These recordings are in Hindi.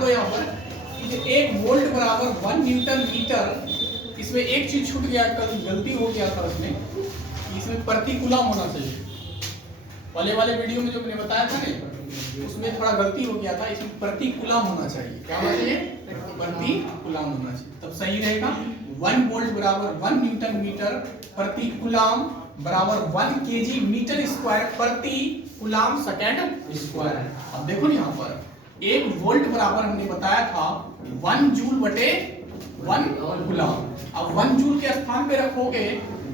ध्यान दो यहाँ पर कि 1 वोल्ट बराबर 1 न्यूटन मीटर, इसमें एक चीज छूट गया, कल गलती हो गया था उसमें, इसमें प्रति कूलम होना चाहिए। वाले वीडियो में जो मैंने बताया था ना, उसमें थोड़ा गलती हो गया था, इसमें प्रति कूलम होना चाहिए। क्या होना चाहिए? प्रति कूलम होना चाहिए, तब सही रहेगा। 1 वोल्ट बराबर 1 न्यूटन मीटर प्रति कूलम बराबर 1 केजी मीटर स्क्वायर प्रति कूलम सेकंड स्क्वायर। अब देखो ना यहाँ पर 1 वोल्ट बराबर हमने बताया था 1 जूल बटे 1 कूलम। अब 1 जूल के स्थान पे रखोगे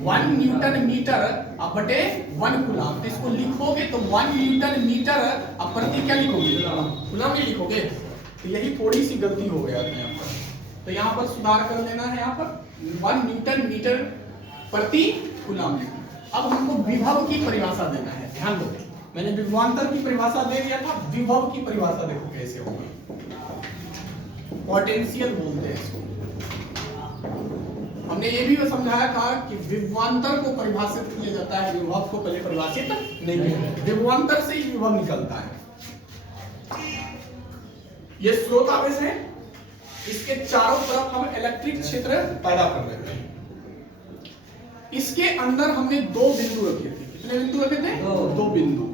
1 न्यूटन मीटर अब बटे 1 कूलम, तो इसको लिखोगे तो 1 न्यूटन मीटर अब प्रति क्या लिखोगे? कूलम नहीं लिखोगे। तो यही थोड़ी सी गलती हो गया था यहाँ पर, तो यहाँ पर सुधार कर लेना है। यहाँ पर 1 न्यूटन मीटर प्रति कूलम लिखो। अब हमको विभव की परिभाषा देना है। ध्यान दो, मैंने विभवांतर की परिभाषा दे दिया था, विभव की परिभाषा देखो कैसे होगा। पोटेंशियल बोलते हैं इसको। हमने ये भी समझाया था कि विभवांतर को परिभाषित किया जाता है, विभव को पहले परिभाषित नहीं किया। विभवांतर से ही विभव निकलता है। ये स्रोत आवेश है, इसके चारों तरफ हम इलेक्ट्रिक क्षेत्र पैदा कर रहे हैं। इसके अंदर हमने 2 बिंदु रखे थे। कितने बिंदु रखे थे? 2 बिंदु।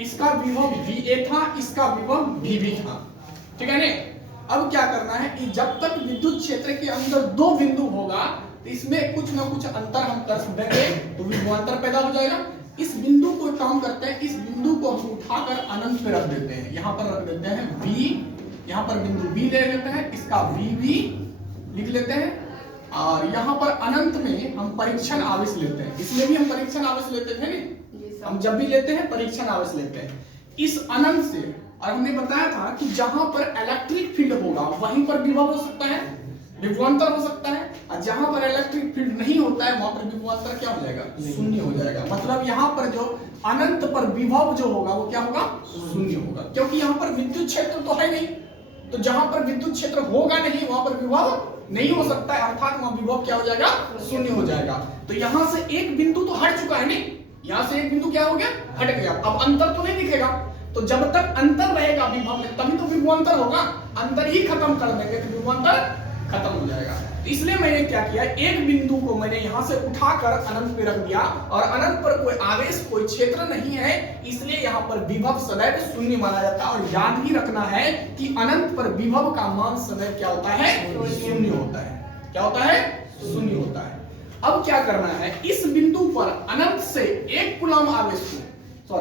इसका विभव VA था, इसका विभव VB था। ठीक है ना? अब क्या करना है कि जब तक विद्युत क्षेत्र के अंदर 2 बिंदु होगा तो इसमें कुछ ना कुछ अंतर हम कर देंगे तो विभवांतर पैदा हो जाएगा। इस बिंदु को काम करते हैं, इस बिंदु को हम उठाकर अनंत पे रख देते हैं। यहाँ पर रख देते हैं V, यहाँ पर बिंदु B ले लेते हैं, इसका VB लिख लेते हैं, और यहाँ पर अनंत में हम परीक्षण आवेश लेते हैं। इसमें भी हम परीक्षण आवेश लेते थे ना, हम जब भी लेते हैं परीक्षण आवेश लेते हैं इस अनंत से। और हमने बताया था कि जहां पर इलेक्ट्रिक फील्ड होगा वहीं पर विभव हो सकता है, विभवांतर हो सकता है, और जहां पर इलेक्ट्रिक फील्ड नहीं होता है वहां पर विभवांतर क्या हो जाएगा? शून्य हो जाएगा। मतलब यहाँ पर जो अनंत पर विभव जो होगा वो क्या होगा? शून्य होगा, क्योंकि यहाँ पर विद्युत क्षेत्र तो है नहीं। तो जहां पर विद्युत क्षेत्र होगा नहीं वहां पर विभव नहीं हो सकता है, अर्थात वहां विभव क्या हो जाएगा? शून्य हो जाएगा। तो यहां से एक बिंदु तो हट चुका है नहीं, यहां से एक बिंदु क्या हो गया? हट गया। अब अंतर तो नहीं दिखेगा, तो जब तक अंतर रहेगा विभव में तभी तो विभवांतर होगा। अंतर ही खत्म कर देंगे तो विभवांतर खत्म हो जाएगा। तो इसलिए मैंने क्या किया, एक बिंदु को मैंने यहां से उठाकर अनंत पे रख दिया, और अनंत पर कोई आवेश कोई क्षेत्र नहीं है, इसलिए यहाँ पर विभव सदैव शून्य माना जाता है। और याद भी रखना है कि अनंत पर विभव का मान सदैव क्या होता है? शून्य होता है। क्या होता है? शून्य होता है। अब क्या करना है, इस बिंदु पर अनंत से 1 कूलम आवेश को,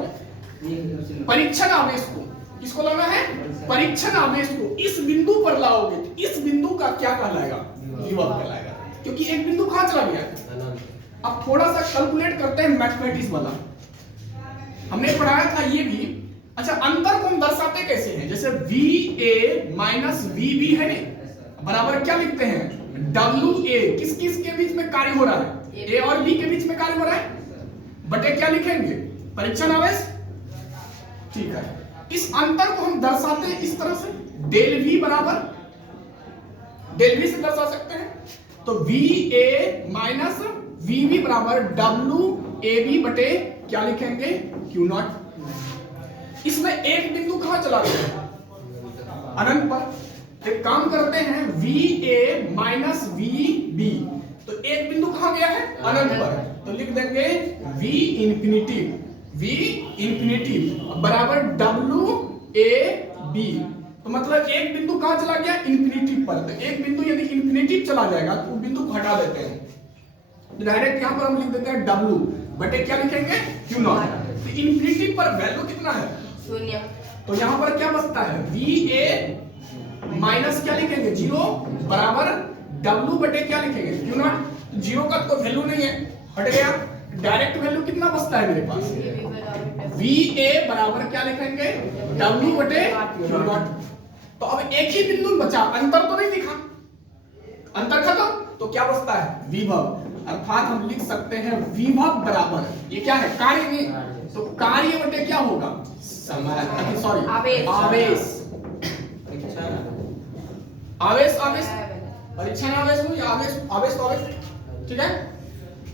परीक्षण आवेश को, किसको लाना है? परीक्षण आवेश को इस बिंदु पर लाओगे तो इस बिंदु का क्या कहलाएगा? विभव कहलाएगा, क्योंकि एक बिंदु कहां चला गया? अब थोड़ा सा कैलकुलेट करते हैं मैथमेटिक्स वाला, हमने पढ़ाया था ये भी। अच्छा, अंतर को हम दर्शाते कैसे हैं? जैसे VA माइनस VB है ना, बराबर क्या लिखते हैं? WA। किस किस के बीच में कार्य हो रहा है? A और B के बीच में कार्य हो रहा है, बटे क्या लिखेंगे? परीक्षण आवेश। ठीक है, इस अंतर को हम दर्शाते हैं इस तरह से, डेल V बराबर, डेल V से दर्शा सकते हैं। तो VA माइनस VB बराबर WAB बटे क्या लिखेंगे? Q0। इसमें एक बिंदु कहां चला गया? अनंत पर। एक काम करते हैं, VA माइनस VB, तो एक बिंदु कहां गया है? अनंत पर, तो लिख देंगे V इंफिनिटी, V इंफिनिटी बराबर WAB। तो मतलब एक बिंदु कहां चला गया? इंफिनिटी पर। तो एक बिंदु यदि इंफिनिटी चला जाएगा तो बिंदु को हटा देते हैं, डायरेक्ट यहां पर हम लिख देते हैं W बटे क्या लिखेंगे? Q0। तो इंफिनिटी पर वैल्यू कितना है? शून्य। तो यहां पर क्या बचता है? VA माइनस क्या लिखेंगे? 0 बराबर W बटे क्या लिखेंगे? Q0। 0 का कोई वैल्यू नहीं है, हट गया। डायरेक्ट वैल्यू कितना बचता है मेरे पास? VA बराबर क्या लिखेंगे? W बटे Q0। तो अब एक ही बिंदु बचा, अंतर तो नहीं दिखा, अंतर खत्म, तो क्या बचता है? विभव। अर्थात हम लिख सकते हैं विभव बराबर, ये क्या है? कार्य में, तो कार्य बटे क्या होगा? समय, सॉरी आवेश। आवेश आवेश परीक्षण आवेश हो या आवेश आवेश तो आवेश। ठीक है,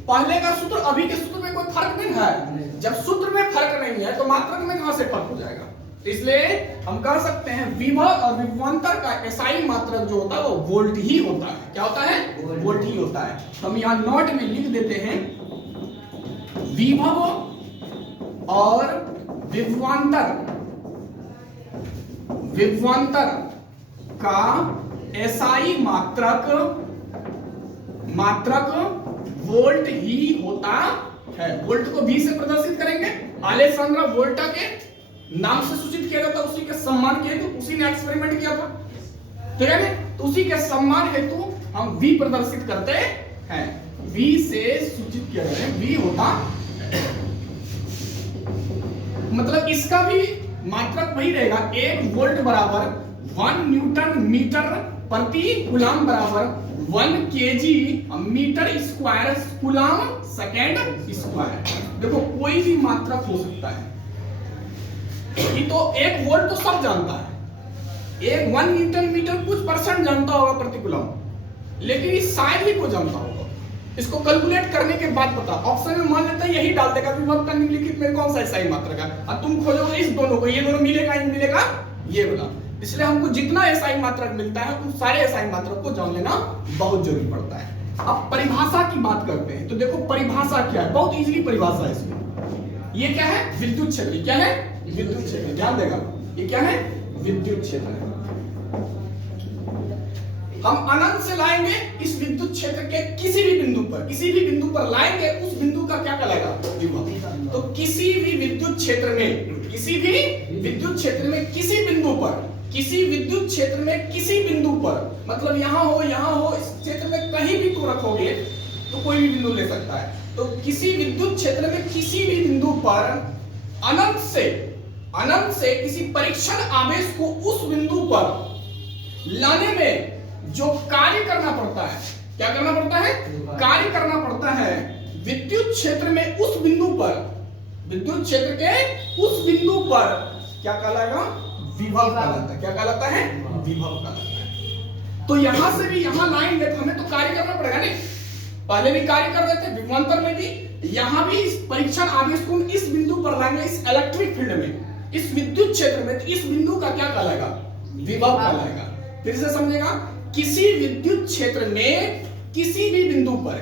पहले का सूत्र अभी के सूत्र में कोई फर्क नहीं है। जब सूत्र में फर्क नहीं है तो मात्रक में कहां से फर्क हो जाएगा? इसलिए हम कह सकते हैं विभव और विभवांतर का एसआई मात्रक जो होता है वो वोल्ट ही होता है। क्या होता है? वोल्ट ही होता है। हम यहाँ नोट में लिख देते हैं विभव और विभवांतर का एसआई मात्रक वोल्ट ही होता है। वोल्ट को V से प्रदर्शित करेंगे। अलेक्जेंड्रा वोल्टा के नाम से सूचित किया जाता, उसी के सम्मान के हेतु उसी ने एक्सपेरिमेंट किया था, ठीक है ना? तो उसी के सम्मान हेतु हम V प्रदर्शित करते हैं। V से सूचित किया जाता है, V होता मतलब इसका भी मात्रक वही रहेगा। 1 वोल्ट बराबर 1 न्यूटन मीटर प्रति कूलम बराबर 1 KG meter square coulomb second square. देखो कोई भी मात्रक हो सकता है। ये तो 1 वोल्ट तो सब जानता है, 1 न्यूटन मीटर कुछ परसेंट जानता होगा प्रति कूलम, लेकिन ये शायद ही को जानता होगा। इसको कैलकुलेट करने के बाद पता ऑप्शन में मान लेते हैं यही डाल देगा विभव का निम्नलिखित में कौन सा एसआई मात्रक है, और तुम खोजोगे इस दोनों को, ये दोनों मिलेगा ये वाला। इसलिए हमको जितना एसआई मात्रक मिलता है उन सारे एसआई मात्रक को जान लेना बहुत जरूरी पड़ता है। अब परिभाषा की बात करते हैं। तो देखो परिभाषा क्या है, बहुत इजीली परिभाषा है इसमें। ये क्या है? विद्युत क्षेत्र। क्या है? विद्युत क्षेत्र। ध्यान देगा, ये क्या है? विद्युत क्षेत्र है। हम अनंत से लाएंगे इस विद्युत क्षेत्र के किसी भी बिंदु पर लाएंगे, उस बिंदु का क्या कहलाएगा? विभव। तो किसी भी विद्युत क्षेत्र में किसी बिंदु पर मतलब यहाँ हो इस क्षेत्र में कहीं भी तो रखोगे तो कोई भी बिंदु ले सकता है। तो किसी विद्युत क्षेत्र में किसी भी बिंदु पर अनंत से किसी परीक्षण आवेश को उस बिंदु पर लाने में जो कार्य करना पड़ता है, क्या करना पड़ता है? कार्य करना पड़ता है। विद्युत क्षेत्र में उस बिंदु पर क्या कहलाएगा? विभव कहलाता है। क्या कहलाता है? विभव कहलाता है। तो यहां से भी यहां लाएंगे तो हमें तो कार्य करना पड़ेगा नहीं, पहले भी कार्य कर रहे थे विभवांतर में भी, यहां भी इस परीक्षण आवेश को इस बिंदु पर लाएंगे, इस इलेक्ट्रिक फील्ड में, इस विद्युत क्षेत्र में। तो इस बिंदु का क्या कहलाएगा? विभव कहलाएगा। फिर से समझेगा, किसी विद्युत क्षेत्र में किसी भी बिंदु पर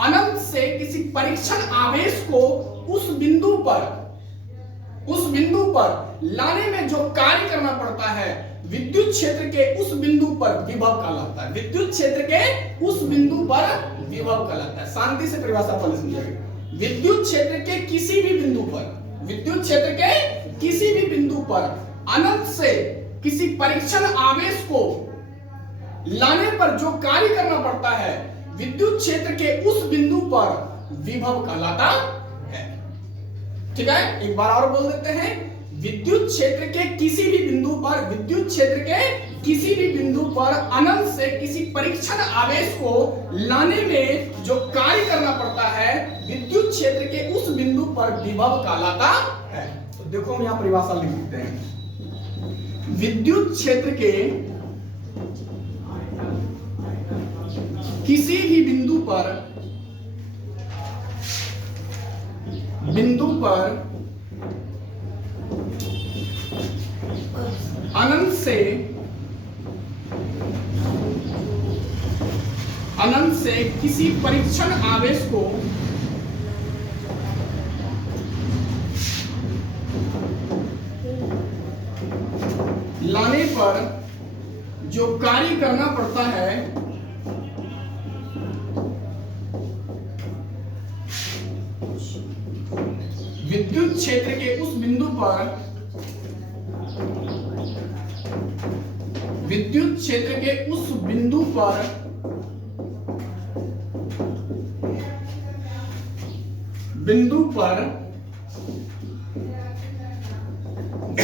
अनंत से किसी परीक्षण आवेश को उस बिंदु पर लाने में जो कार्य करना पड़ता है, विद्युत क्षेत्र के उस बिंदु पर विभव कहलाता है। विद्युत क्षेत्र के उस बिंदु पर विभव कहलाता है। शांति से परिभाषा पहले समझिए। विद्युत क्षेत्र के किसी भी बिंदु पर अनंत से किसी परीक्षण आवेश को लाने पर जो कार्य करना पड़ता है, विद्युत क्षेत्र के उस बिंदु पर विभव कहलाता है। ठीक है, एक बार और बोल देते हैं। विद्युत क्षेत्र के किसी भी बिंदु पर अनंत से किसी परीक्षण आवेश को लाने में जो कार्य करना पड़ता है, विद्युत क्षेत्र के उस बिंदु पर विभव कहलाता है। तो देखो हम यहां परिभाषा लिख देते हैं। विद्युत क्षेत्र के किसी भी बिंदु पर अनंत से किसी परीक्षण आवेश को लाने पर जो कार्य करना पड़ता है, विद्युत क्षेत्र के उस बिंदु पर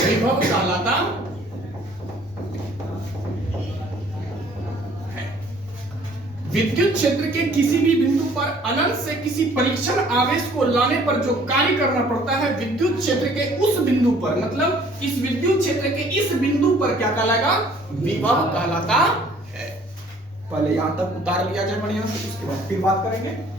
विभव कहलाता है। विद्युत क्षेत्र के किसी भी बिंदु पर अनंत से किसी परीक्षण आवेश को लाने पर जो कार्य करना पड़ता है, विद्युत क्षेत्र के उस बिंदु पर, मतलब इस विद्युत क्षेत्र के इस बिंदु पर क्या कहलाएगा? विभव कहलाता है। पहले यहां तक उतार लिया जाए बढ़िया से, उसके बाद फिर बात करेंगे।